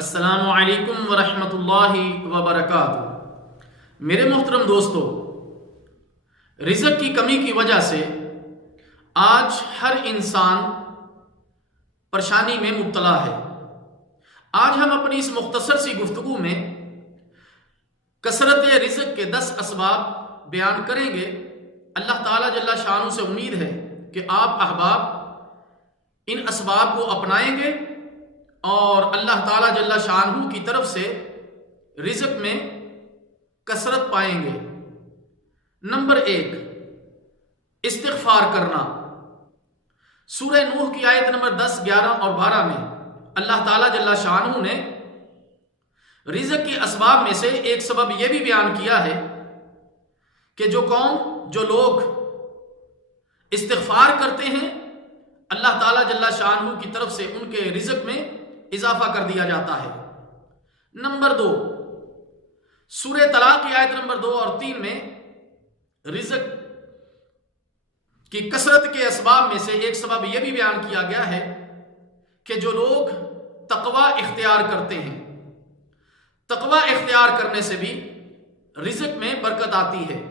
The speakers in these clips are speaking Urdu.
السلام علیکم ورحمۃ اللہ وبرکاتہ۔ میرے محترم دوستو، رزق کی کمی کی وجہ سے آج ہر انسان پریشانی میں مبتلا ہے۔ آج ہم اپنی اس مختصر سی گفتگو میں کثرت رزق کے 10 اسباب بیان کریں گے۔ اللہ تعالیٰ جل شانہ سے امید ہے کہ آپ احباب ان اسباب کو اپنائیں گے اور اللہ تعالیٰ جل شانہ کی طرف سے رزق میں کثرت پائیں گے۔ نمبر 1، استغفار کرنا۔ سورہ نوح کی آیت نمبر 10، 11 اور 12 میں اللہ تعالیٰ جل شانہ نے رزق کے اسباب میں سے ایک سبب یہ بھی بیان کیا ہے کہ جو قوم، جو لوگ استغفار کرتے ہیں، اللہ تعالیٰ جل شانہ کی طرف سے ان کے رزق میں اضافہ کر دیا جاتا ہے۔ نمبر 2، سورہ طلاق کی آیت نمبر 2 اور 3 میں رزق کی کثرت کے اسباب میں سے ایک سبب یہ بھی بیان کیا گیا ہے کہ جو لوگ تقوی اختیار کرتے ہیں، تقوی اختیار کرنے سے بھی رزق میں برکت آتی ہے۔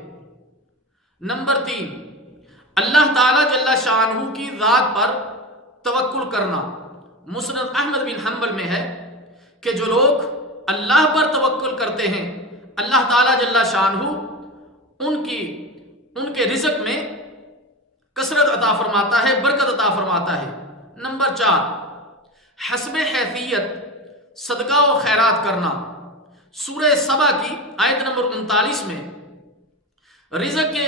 نمبر 3، اللہ تعالیٰ جل شانہ کی ذات پر توکل کرنا۔ مسند احمد بن حنبل میں ہے کہ جو لوگ اللہ پر توکل کرتے ہیں، اللہ تعالیٰ جل شانہ ان کے رزق میں کثرت عطا فرماتا ہے، برکت عطا فرماتا ہے۔ نمبر 4، حسب حیثیت صدقہ و خیرات کرنا۔ سورہ سبا کی آیت نمبر 39 میں رزق کے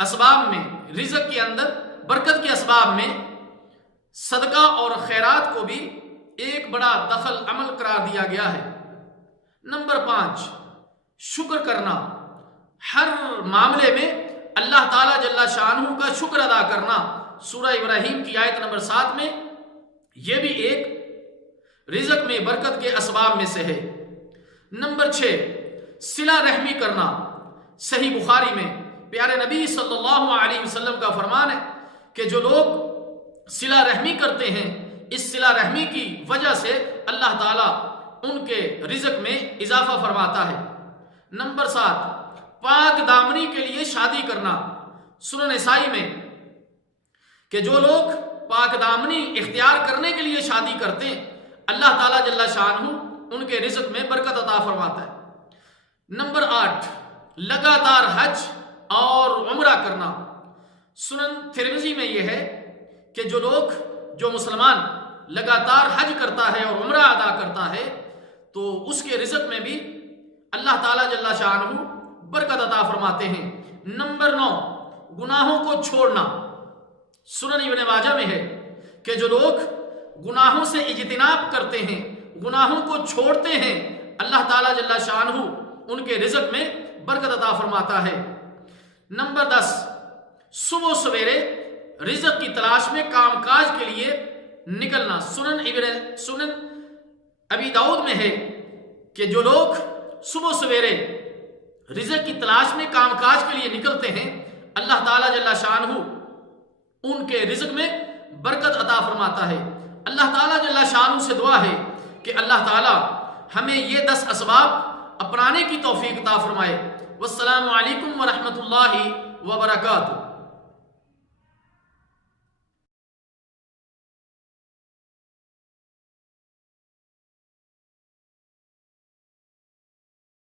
اسباب میں، رزق کے اندر برکت کے اسباب میں صدقہ اور خیرات کو بھی ایک بڑا دخل عمل قرار دیا گیا ہے۔ نمبر 5، شکر کرنا۔ ہر معاملے میں اللہ تعالیٰ جل شانہ کا شکر ادا کرنا۔ سورہ ابراہیم کی آیت نمبر 7 میں یہ بھی ایک رزق میں برکت کے اسباب میں سے ہے۔ نمبر 6، صلہ رحمی کرنا۔ صحیح بخاری میں پیارے نبی صلی اللہ علیہ وسلم کا فرمان ہے کہ جو لوگ صلہ رحمی کرتے ہیں، اس صلہ رحمی کی وجہ سے اللہ تعالیٰ ان کے رزق میں اضافہ فرماتا ہے۔ نمبر 7، پاک دامنی کے لیے شادی کرنا۔ سنن نسائی میں کہ جو لوگ پاک دامنی اختیار کرنے کے لیے شادی کرتے ہیں، اللہ تعالیٰ جل شانہ ان کے رزق میں برکت عطا فرماتا ہے۔ نمبر 8، لگاتار حج اور عمرہ کرنا۔ سنن ترمذی میں یہ ہے کہ جو مسلمان لگاتار حج کرتا ہے اور عمرہ ادا کرتا ہے تو اس کے رزق میں بھی اللہ تعالیٰ جل شانہ برکت عطا فرماتے ہیں۔ نمبر 9، گناہوں کو چھوڑنا۔ سنن ابن ماجہ میں ہے کہ جو لوگ گناہوں سے اجتناب کرتے ہیں، گناہوں کو چھوڑتے ہیں، اللہ تعالیٰ جل شانہ ان کے رزق میں برکت عطا فرماتا ہے۔ نمبر 10، صبح سویرے رزق کی تلاش میں کام کاج کے لیے نکلنا۔ سنن ابی داؤد میں ہے کہ جو لوگ صبح سویرے رزق کی تلاش میں کام کاج کے لیے نکلتے ہیں، اللہ تعالیٰ جل شانہ ان کے رزق میں برکت عطا فرماتا ہے۔ اللہ تعالیٰ جل شانہ سے دعا ہے کہ اللہ تعالیٰ ہمیں یہ 10 اسباب اپنانے کی توفیق عطا فرمائے۔ والسلام علیکم ورحمۃ اللہ وبرکاتہ۔